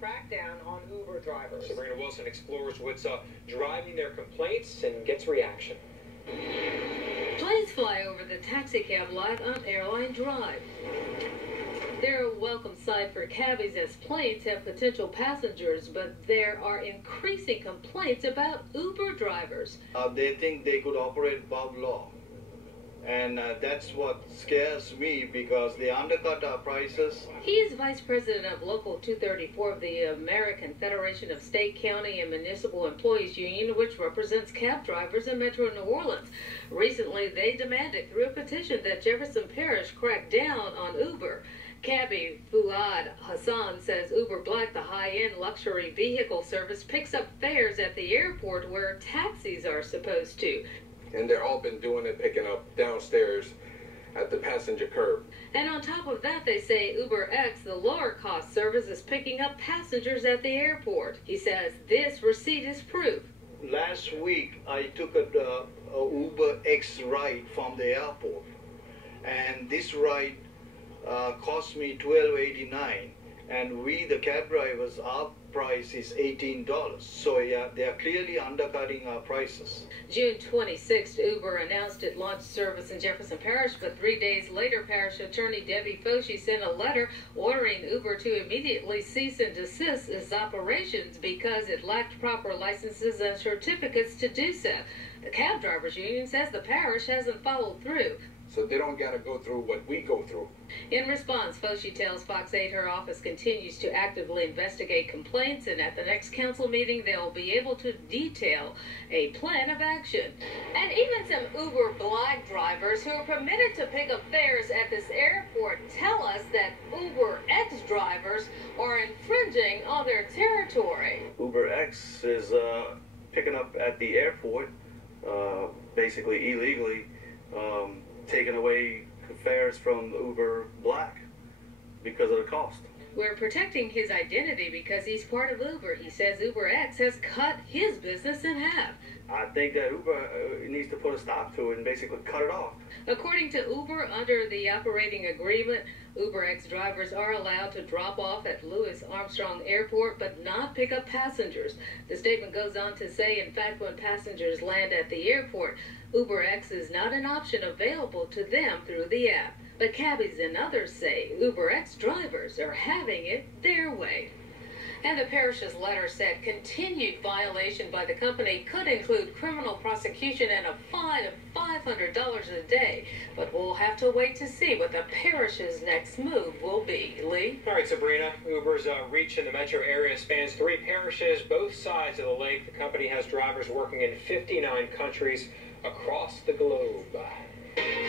crackdown on Uber drivers. Sabrina Wilson explores what's driving their complaints and gets reaction. Planes fly over the taxicab lot on Airline Drive. They're a welcome sight for cabbies as planes have potential passengers, but there are increasing complaints about Uber drivers. They think they could operate above law. And that's what scares me because they undercut our prices. He is vice president of Local 234 of the American Federation of State, County, and Municipal Employees Union, which represents cab drivers in Metro New Orleans. Recently, they demanded through a petition that Jefferson Parish crack down on Uber. Cabbie Fuad Hassan says Uber Black, the high-end luxury vehicle service, picks up fares at the airport where taxis are supposed to. And they're all been doing it, picking up downstairs at the passenger curb. And on top of that, they say UberX, the lower-cost service, is picking up passengers at the airport. He says this receipt is proof. Last week, I took a UberX ride from the airport, and this ride cost me $12.89, and we, the cab drivers, our price is $18. So yeah, they are clearly undercutting our prices. June 26th, Uber announced it launched service in Jefferson Parish, but 3 days later, Parish Attorney Debbie Foshee sent a letter ordering Uber to immediately cease and desist its operations because it lacked proper licenses and certificates to do so. The Cab Drivers Union says the parish hasn't followed through. So they don't got to go through what we go through. In response, Foshee tells Fox 8 her office continues to actively investigate complaints, and at the next council meeting, they'll be able to detail a plan of action. And even some Uber Black drivers who are permitted to pick up fares at this airport tell us that UberX drivers are infringing on their territory. UberX is picking up at the airport, basically illegally, taking away fares from Uber Black because of the cost. We're protecting his identity because he's part of Uber. He says UberX has cut his business in half. I think that Uber needs to put a stop to it and basically cut it off. According to Uber, under the operating agreement, UberX drivers are allowed to drop off at Louis Armstrong Airport but not pick up passengers. The statement goes on to say, in fact, when passengers land at the airport, UberX is not an option available to them through the app. But cabbies and others say UberX drivers are having it their way. And the parish's letter said continued violation by the company could include criminal prosecution and a fine of $500 a day. But we'll have to wait to see what the parish's next move will be. Lee? All right, Sabrina. Uber's reach in the metro area spans 3 parishes, both sides of the lake. The company has drivers working in 59 countries across the globe.